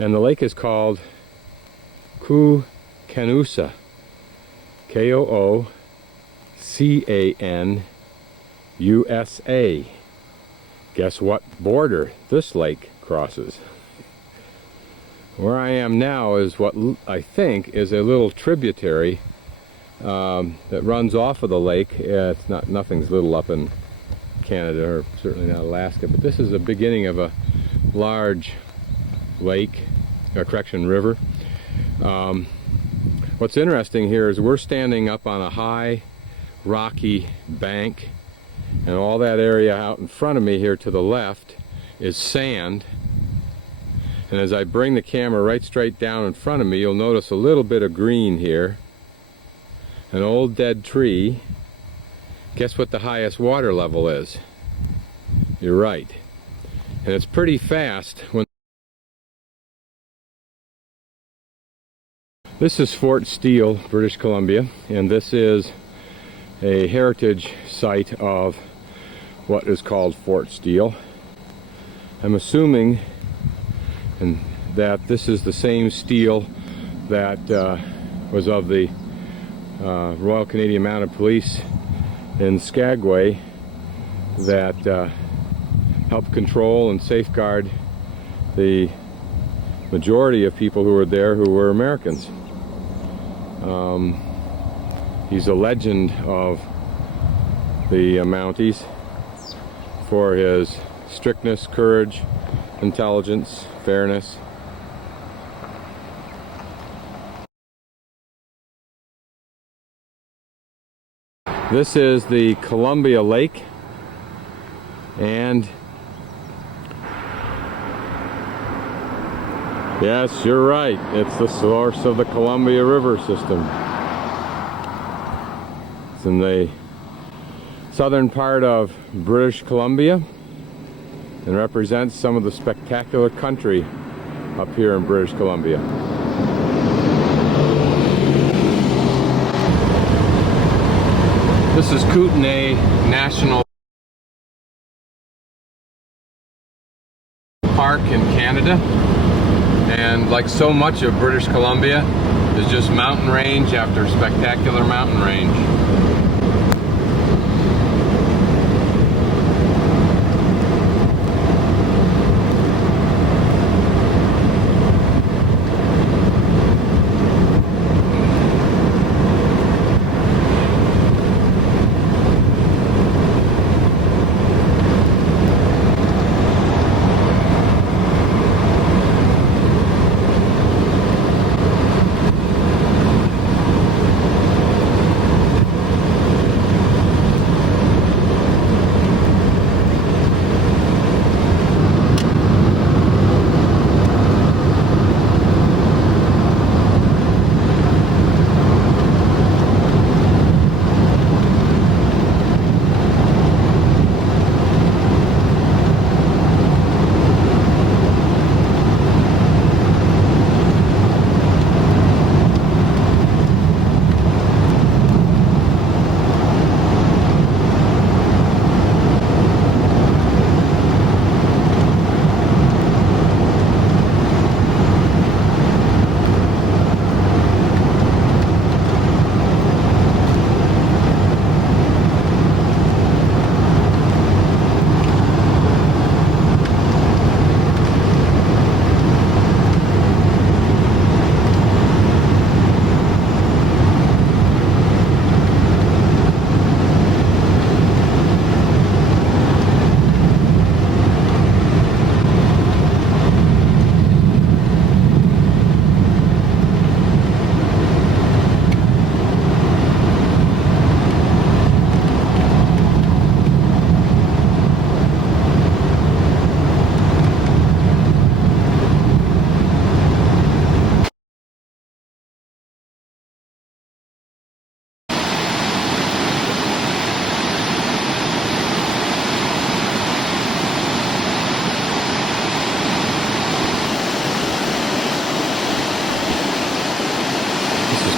And the lake is called Kootenay, Koocanusa. Guess what border this lake crosses? Where I am now is what I think is a little tributary that runs off of the lake. It's not, nothing's little up in Canada, or certainly not Alaska, but this is the beginning of a large lake, river. What's interesting here is we're standing up on a high rocky bank, and all that area out in front of me here to the left is sand. And as I bring the camera right straight down in front of me, you'll notice a little bit of green here. An old dead tree. Guess what the highest water level is? You're right. And it's pretty fast when... This is Fort Steele, British Columbia, and this is a heritage site of what is called Fort Steele. I'm assuming that this is the same steel that was of the Royal Canadian Mounted Police in Skagway that helped control and safeguard the majority of people who were there who were Americans. He's a legend of the Mounties for his strictness, courage, intelligence, fairness. This is the Columbia Lake, and yes, you're right, it's the source of the Columbia River system. It's in the southern part of British Columbia and represents some of the spectacular country up here in British Columbia. This is Kootenay National Park in Canada, and like so much of British Columbia, is just mountain range after spectacular mountain range.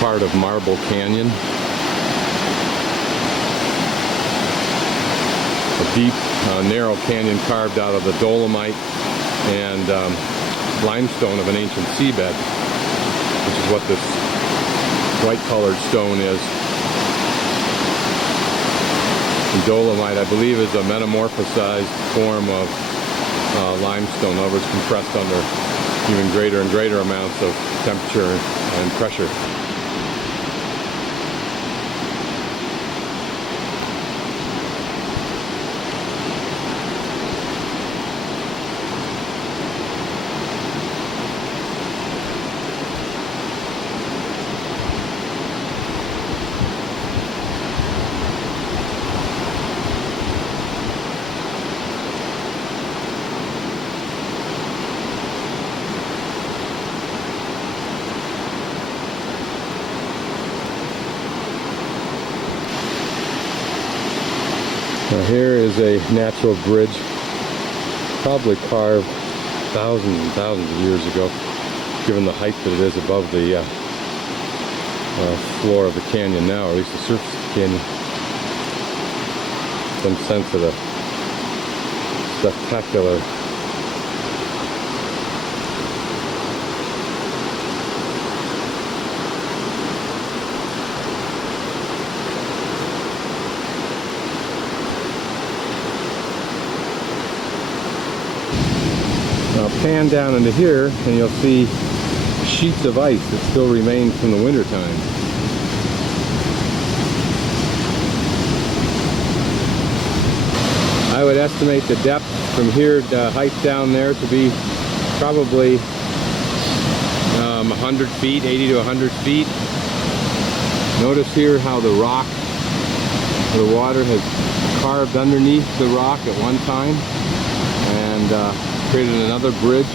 Part of Marble Canyon. A deep, narrow canyon carved out of the dolomite, and limestone of an ancient seabed, which is what this white colored stone is. And dolomite, I believe, is a metamorphosized form of limestone. In other words, compressed under even greater and greater amounts of temperature and pressure. Now here is a natural bridge, probably carved thousands and thousands of years ago, given the height that it is above the floor of the canyon now, or at least the surface of the canyon. Some sense of the spectacular. Now pan down into here and you'll see sheets of ice that still remain from the winter time. I would estimate the depth from here to height down there to be probably 100 feet, 80 to 100 feet. Notice here how the rock, the water has carved underneath the rock at one time and created another bridge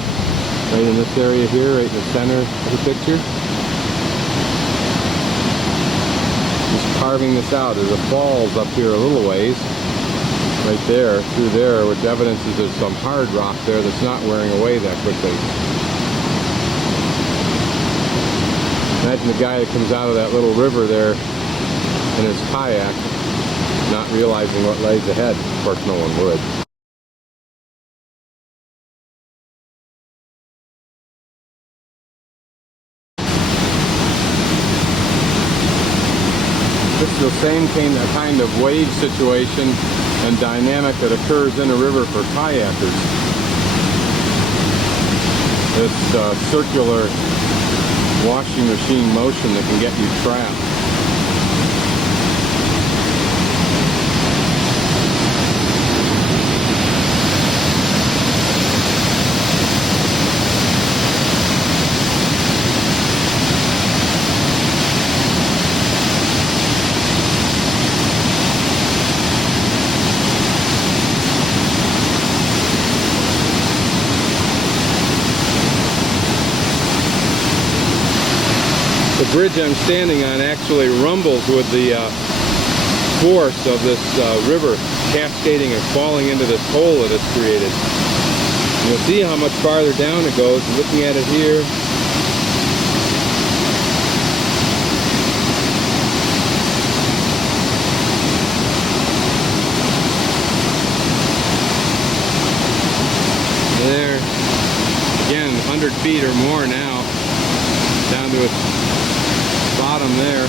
right in this area here, right in the center of the picture. Just carving this out. There's a falls up here a little ways, right there, through there, which evidences there's some hard rock there that's not wearing away that quickly. Imagine the guy that comes out of that little river there in his kayak, not realizing what lays ahead. Of course, no one would. This is the same kind of wave situation and dynamic that occurs in a river for kayakers. This circular washing machine motion that can get you trapped. The bridge I'm standing on actually rumbles with the force of this river cascading and falling into this hole that it's created. And you'll see how much farther down it goes. Looking at it here, there, again, 100 feet or more now, down to its bottom there.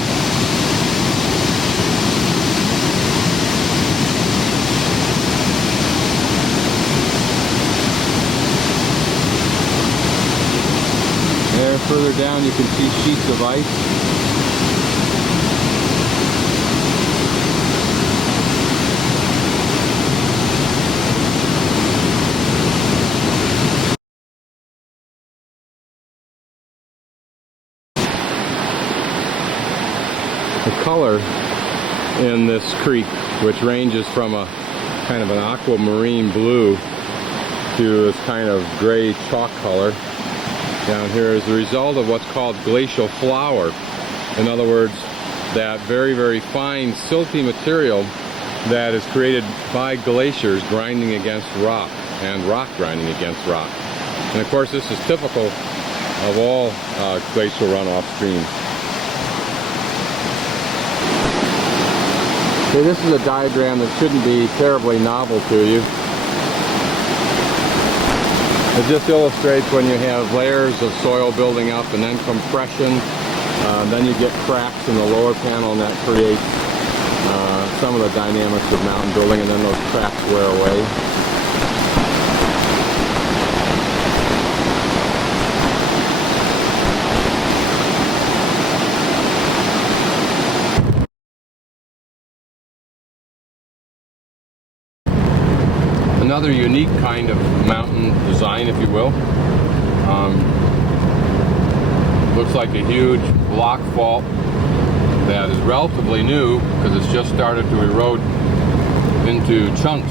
There, further down you can see sheets of ice. The color in this creek, which ranges from a kind of an aquamarine blue to this kind of gray chalk color down here, is the result of what's called glacial flour. In other words, that very, very fine silty material that is created by glaciers grinding against rock and rock grinding against rock. And of course this is typical of all glacial runoff streams. Okay, this is a diagram that shouldn't be terribly novel to you. It just illustrates when you have layers of soil building up and then compression, then you get cracks in the lower panel, and that creates some of the dynamics of mountain building, and then those cracks wear away. Another unique kind of mountain design, if you will. Looks like a huge block fault that is relatively new because it's just started to erode into chunks.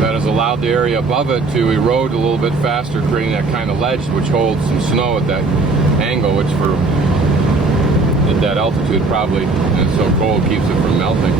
That has allowed the area above it to erode a little bit faster, creating that kind of ledge which holds some snow at that angle, which at that altitude probably, and it's so cold, keeps it from melting.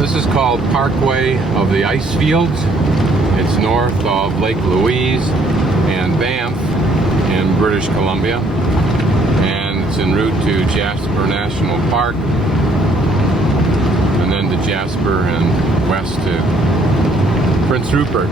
This is called Parkway of the Ice Fields. It's north of Lake Louise and Banff in British Columbia, and it's en route to Jasper National Park, and then to Jasper and west to Prince Rupert.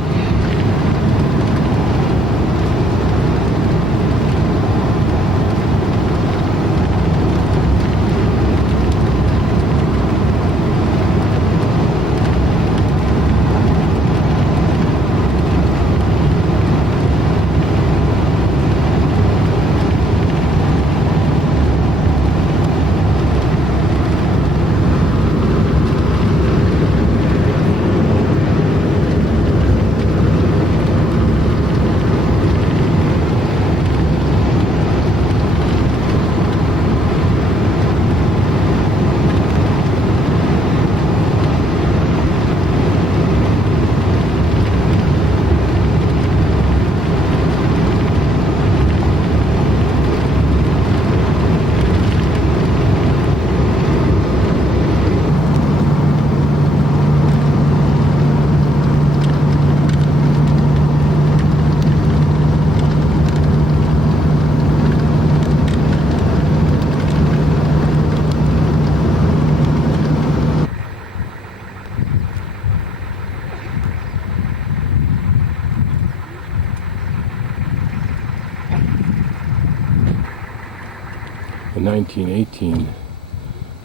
In 1918,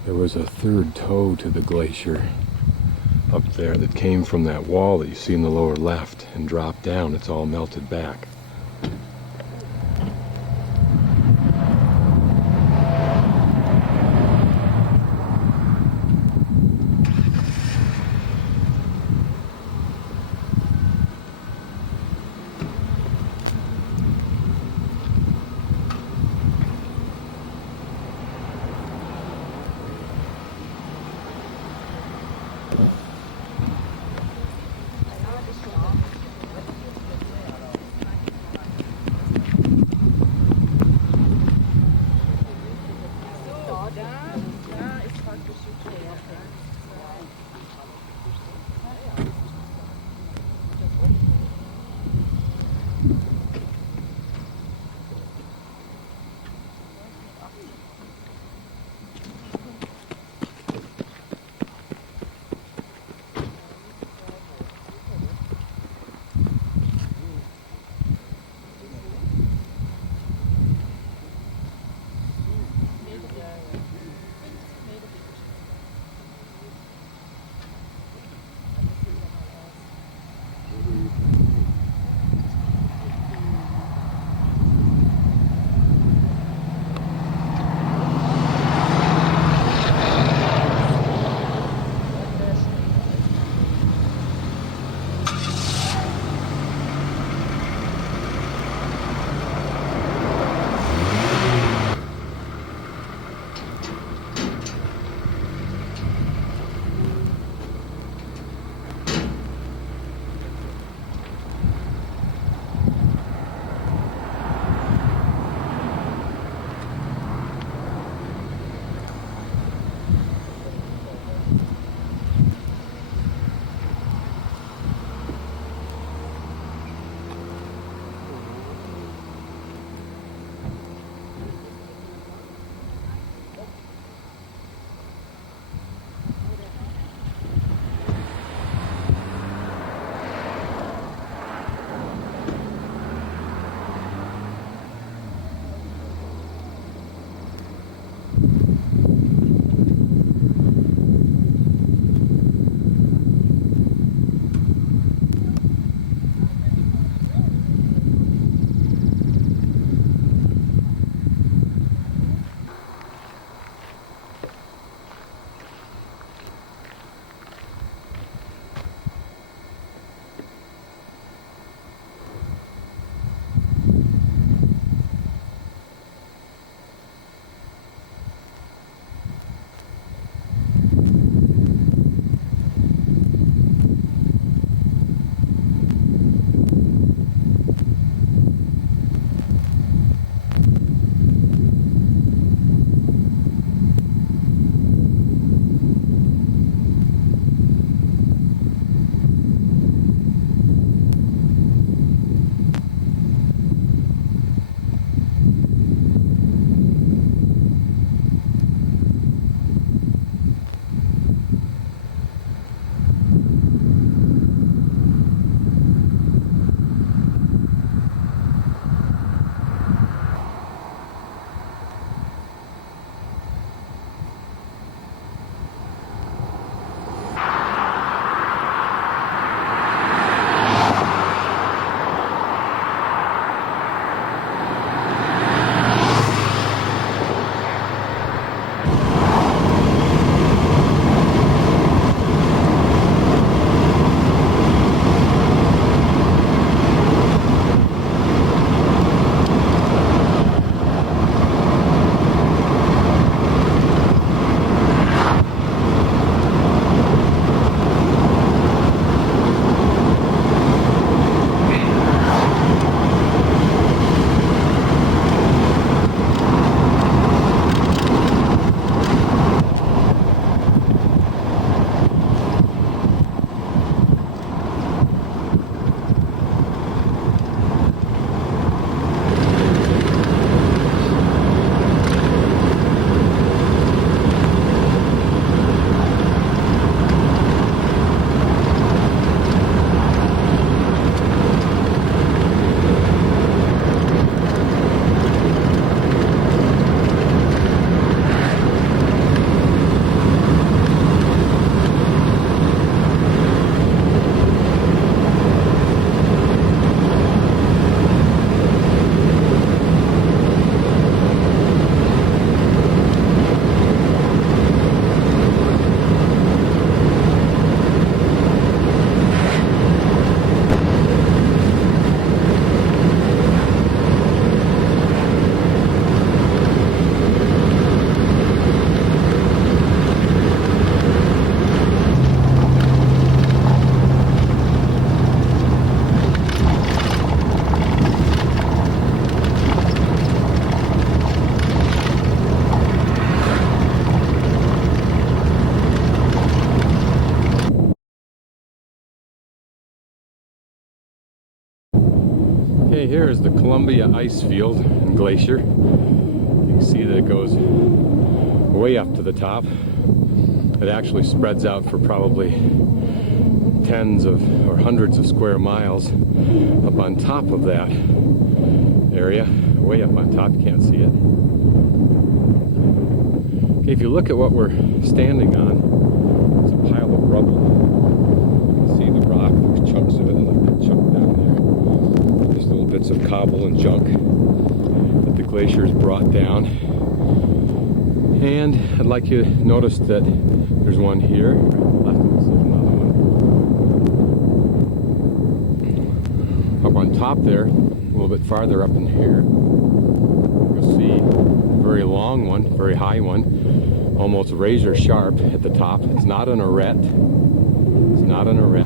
there was a third toe to the glacier up there that came from that wall that you see in the lower left and dropped down. It's all melted back. Okay, here is the Columbia ice field and glacier. You can see that it goes way up to the top. It actually spreads out for probably tens of or hundreds of square miles up on top of that area. Way up on top, you can't see it. Okay, if you look at what we're standing on, it's a pile of rubble. You can see the rock, there's chunks of it, and a big chunk down there. There's little bits of cobble and junk that the glacier's brought down. And I'd like you to notice that there's one here. Left, there's another one. Up on top there, a little bit farther up in here, you'll see a very long one, very high one, almost razor sharp at the top. It's not an arête. It's not an arête.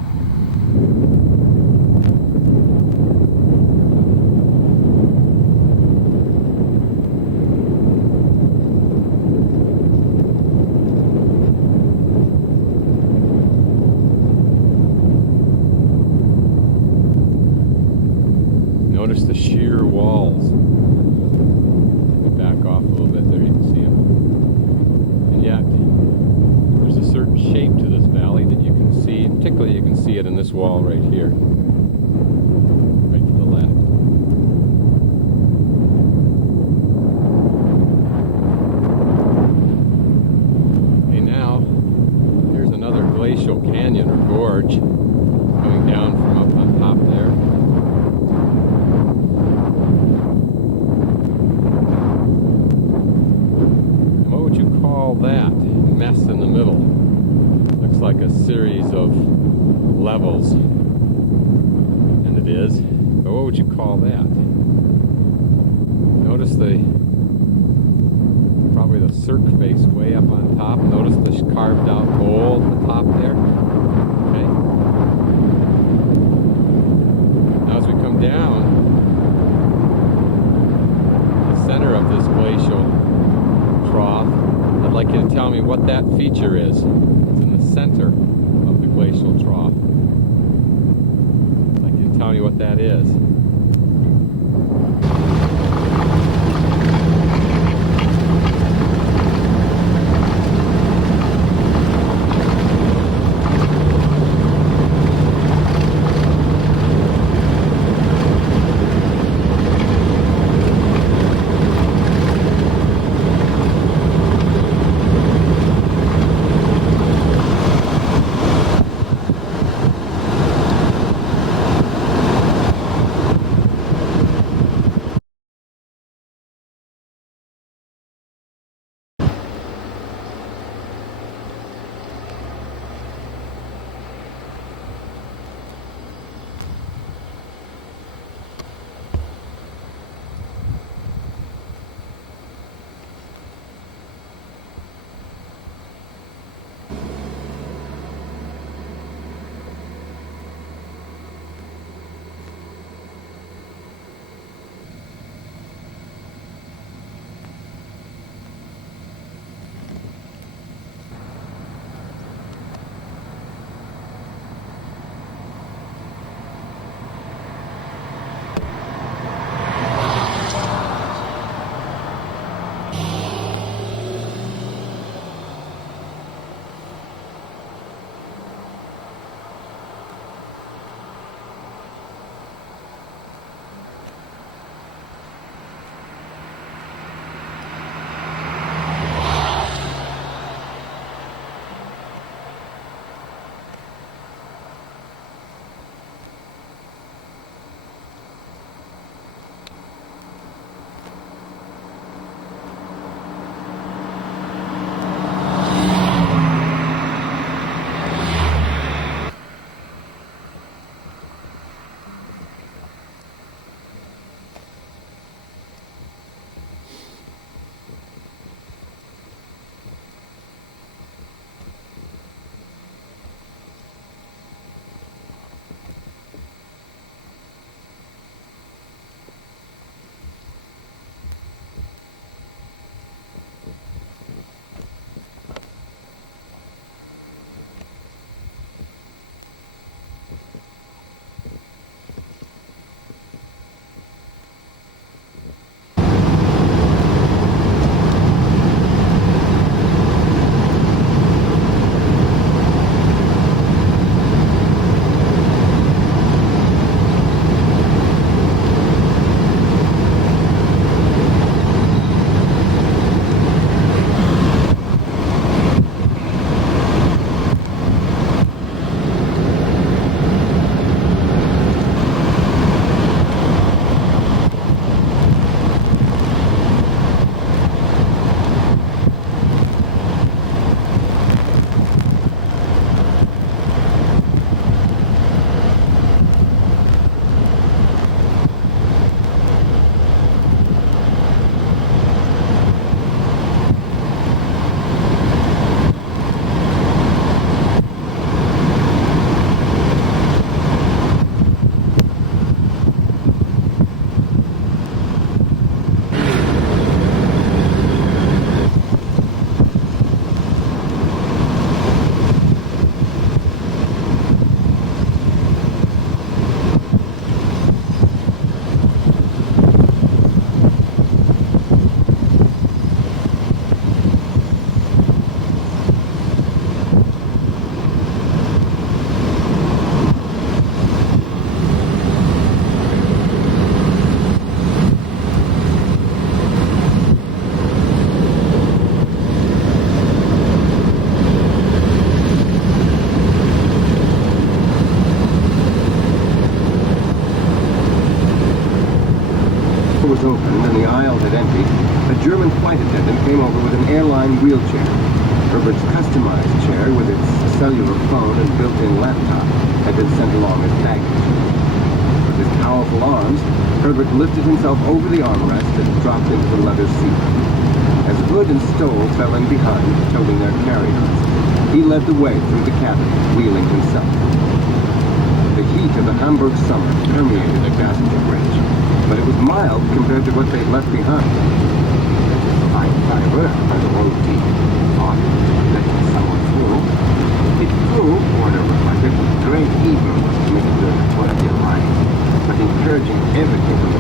Notice the sheer walls. Back off a little bit there, you can see them. And yet, there's a certain shape to this valley that you can see. Particularly, you can see it in this wall right here. Right to the left. Okay, now, here's another glacial canyon or gorge coming down from up on top there. That mess in the middle looks like a series of levels, and it is, but what would you call that? Notice probably the cirque face way up on top. Notice the carved out hole at the top there. Okay, now as we come down the center of this glacial trough, I'd like you to tell me what that feature is. It's in the center of the glacial trough. I'd like you to tell me what that is. the aisle had emptied, a German flight attendant came over with an airline wheelchair. Herbert's customized chair, with its cellular phone and built-in laptop, had been sent along as baggage. With his powerful arms, Herbert lifted himself over the armrest and dropped into the leather seat. As Hood and Stoll fell in behind, toting their carry-ons, he led the way through the cabin, wheeling himself. The heat of the Hamburg summer permeated the passenger bridge, but it was mild compared to what they'd left behind. Fine fiber by the road deep, hot, letting someone through. It proved, Warner reflected, great evil to make it the quality of life, but encouraging everything from